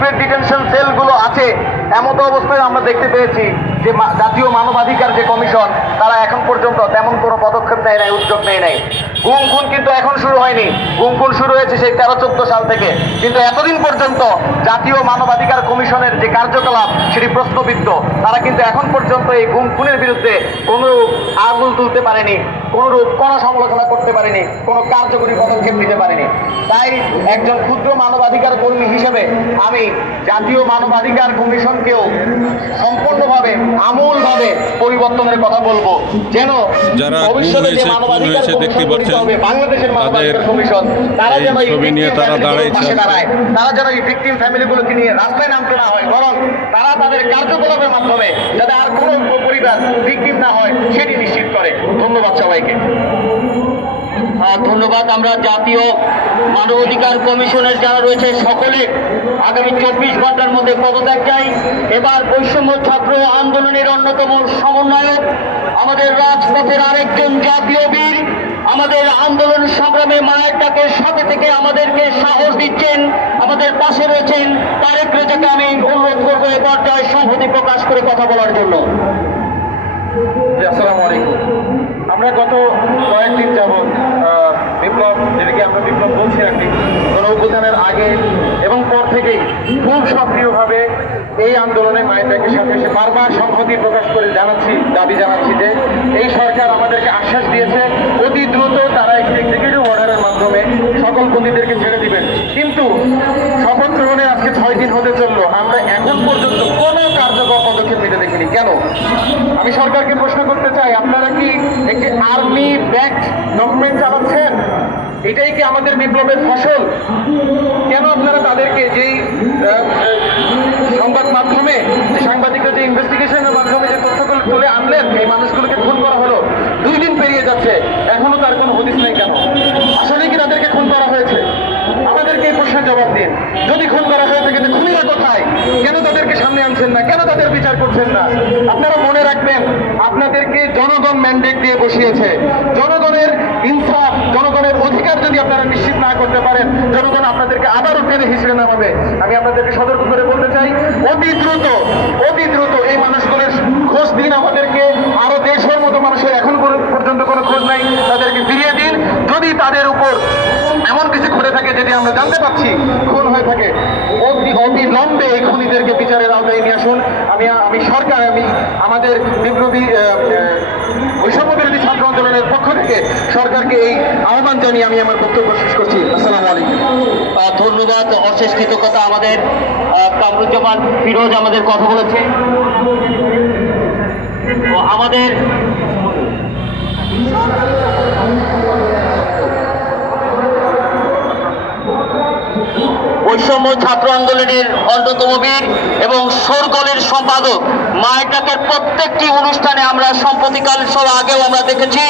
Secret detention সেলগুলো আছে, এমত অবস্থায় আমরা দেখতে পেয়েছি যে জাতীয় মানবাধিকার যে কমিশন, তারা এখন পর্যন্ত তেমন কোনো পদক্ষেপ নেয় নাই, উদ্যোগ নেয় নাই। গুম খুন কিন্তু এখন শুরু হয়নি। গুম খুন শুরু হয়েছে সেই তেরো চোদ্দ সাল থেকে। কিন্তু এতদিন পর্যন্ত জাতীয় মানবাধিকার কমিশনের যে কার্যকলাপ, সেটি প্রশ্নবিদ্ধ। তারা কিন্তু এখন পর্যন্ত এই গুম খুনের বিরুদ্ধে কোনোরূপ আঙুল তুলতে পারেনি। কোনোরূপ কোনো সমালোচনা করতে পারেনি কোনো কার্যকরী পদক্ষেপ নিতে পারেনি। তাই একজন ক্ষুদ্র মানবাধিকার কর্মী হিসেবে আমি জাতীয় মানবাধিকার কমিশনকেও সম্পূর্ণভাবে আমূলভাবে পরিবর্তনের কথা বলব। যেন যারা ভবিষ্যতে যে মানবাধিকার দেখতে পাচ্ছেন, বাংলাদেশের মানবাধিকার কমিশন তারা যেন এই নিয়ে তারা দাঁড়াইছে দাঁড়ায় তারা যেন এই ভিকটিম ফ্যামিলিগুলোকে নিয়ে রাস্তায় নামতে না হয় বরং তারা তাদের কার্যকলাপের মাধ্যমে যাতে আর কোনো পরিবার ভিকটিম না হয় সেটি নিশ্চিত করে ধন্যবাদ সবাইকে। ধন্যবাদ, আমরা জাতীয় মানবাধিকার কমিশনের যারা রয়েছে সকলে আগামী চব্বিশ ঘণ্টার মধ্যে পদত্যাগ চাই। এবার বৈষম্য ছাত্র আন্দোলনের অন্যতম সমন্বয়ক, আমাদের রাজপথের আরেকজন জাতীয় বীর, আমাদের আন্দোলন সংগ্রামে মায়ের ডাকের সাথে থেকে আমাদেরকে সাহস দিচ্ছেন, আমাদের পাশে রয়েছেন তারেক রেজাকে আমি অনুরোধ করব এ পর্যায়ে সংহতি প্রকাশ করে কথা বলার জন্য। আসসালামু আলাইকুম। আমরা গত কয়েকদিন আহ, বিপ্লব যেটাকে আমরা বিপ্লব বলছি একটি গণ অভ্যুত্থানের আগে এবং পর থেকেই খুব সক্রিয়ভাবে এই আন্দোলনে মায়ের সাথে এসে বারবার সংহতি প্রকাশ করে জানাচ্ছি দাবি জানাচ্ছি যে এই সরকার আমাদেরকে আশ্বাস দিয়েছে অতি দ্রুত তারা একটি এক্সিকিউটিভ অর্ডারের মাধ্যমে সকল বন্দীদেরকে ছেড়ে দিবেন। কিন্তু শপথ গ্রহণের আজকে ছয় দিন হতে চলল আমরা এখন পর্যন্ত কোনো কার্যকর পদক্ষেপ নিতে দেখিনি। কেন? আমি সরকারকে প্রশ্ন করতে চাই, আপনারা কি একটি আর্মি ব্যাক গভর্নমেন্ট চালাচ্ছেন? এটাই কি আমাদের বিপ্লবের ফসল? কেন আপনারা তাদেরকে যেই সংবাদ মাধ্যমে, সাংবাদিকরা যে ইনভেস্টিগেশনের মাধ্যমে যে তথ্যগুলো তুলে আনলেন, এই মানুষগুলোকে খুন করা হলো, দুই দিন পেরিয়ে যাচ্ছে, এখনও তার কোনো হদিস নেই কেন? আসলে কি তাদেরকে খুন করা হয়েছে? আমাদেরকে এই প্রশ্নের জবাব দিন। যদি খুন করা হয়ে থাকে খুনিরা কোথায়? কেন তাদেরকে সামনে আনছেন না? কেন তাদের বিচার করছেন না? আপনারা মনে জনগণ ম্যান্ডেট দিয়ে বসিয়েছে। জনগণের ইনসাফ, জনগণের অধিকার যদি আপনারা নিশ্চিত না করতে পারেন, জনগণ আপনাদেরকে আবারও টেনে হিসেবে নামাবে। আমি আপনাদেরকে সতর্ক করে বলতে চাই, অতি দ্রুত অতি দ্রুত এই মানুষগুলোর খোঁজ দিন আমাদেরকে। আরও দেশের মতো মানুষের এখন পর্যন্ত কোনো খোঁজ নাই, তাদেরকে ফিরিয়ে দিন। যদি তাদের উপর এমন কিছু ঘটে থাকে যেটি আমরা জানতে পারছি, খুন হয়ে থাকে, অতি অবিলম্বে এই খুনিদেরকে বিচারের আওতায় নিয়ে আসুন। আমি আমি সরকার, আমি আমাদের বিপ্লবী বৈষম্য বিরোধী ছাত্র আন্দোলনের পক্ষ থেকে সরকারকে এই আহ্বান জানিয়ে আমি আমার বক্তব্য শেষ করছি। আসসালামু আলাইকুম। ধন্যবাদ, অশেষ কৃতজ্ঞতা আমাদের। কামরুজ্জামান ফিরোজ আমাদের কথা বলেছে। আমাদের বৈষম্য ছাত্র আন্দোলনের অন্যতম বীর এবং সরগলের সম্পাদক মায়ের প্রত্যেকটি অনুষ্ঠানে আমরা সম্প্রতিকাল সব আগেও আমরা দেখেছি।